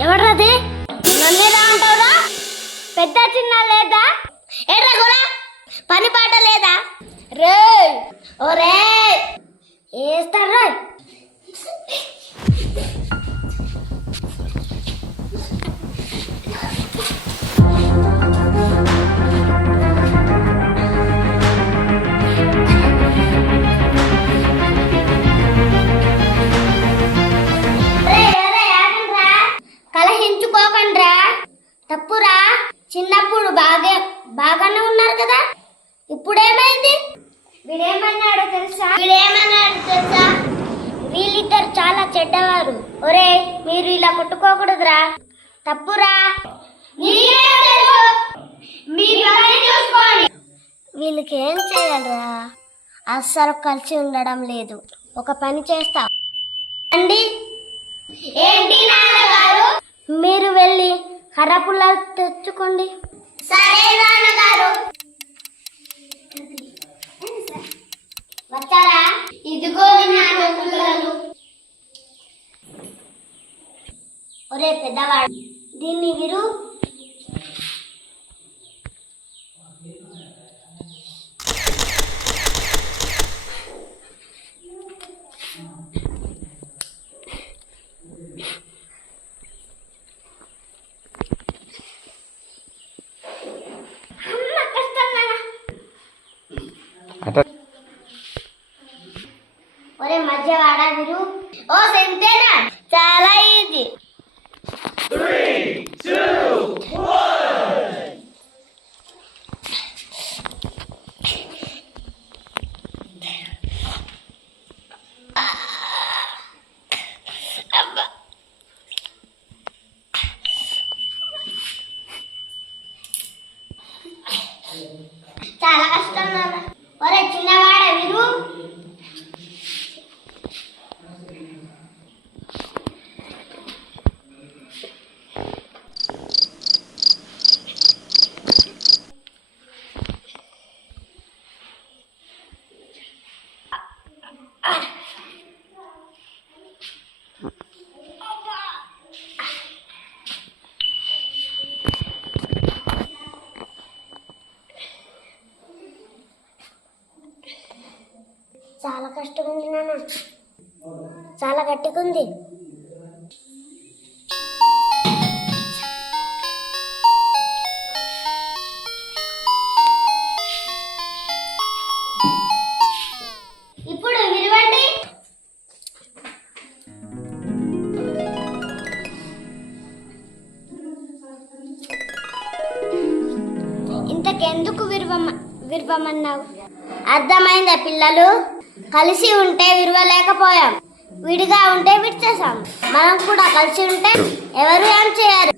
ఎవరది నన్నేరా అంటావురా? పెద్ద చిన్న లేదా? చిన్నప్పుడు బాగా బాగానే ఉన్నారు కదా? ఇప్పుడేమైంది? వీడేమన్నాడు తెలుసా? వీడేమన్నాడు తెలుసా? వీళ్ళిద్దరు చాలా చెడ్డవారు. ఒరే మీరు ఇలా కొట్టుకోకూడదురా. తప్పురా. వీళ్ళకి ఏం చేయాలరా? అస్సలు కలిసి ఉండడం లేదు. ఒక పని చేస్తా. అండి. ఏంటి మీరు వెళ్ళి కర్ర పుల్లలు తెచ్చుకోండి. సరే నాన్నగారు. వచ్చారా? ఇదిగో నాన్న పుల్లలు. ఒరే పెద్దవాడు దీన్ని విరు. అట ఒరే మధ్యవాడ విరు? ఓ సెంతేనా? చాలా ఈజీ. చాలా కష్టం నాన్న ఒరే చిన్నవాడ విరు చాలా కష్టంగా ఉంది నాన్న. చాలా గట్టిగా ఉంది ఇప్పుడు విరవండి ఇంతకెందుకు విరవమ విరవమన్నావు? అర్థమైందా పిల్లలు? కలిసి ఉంటే విరవలేకపోయాం విడిగా ఉంటే విడిచేసాం మనం కూడా కలిసి ఉంటే ఎవరు ఏం చేయరు?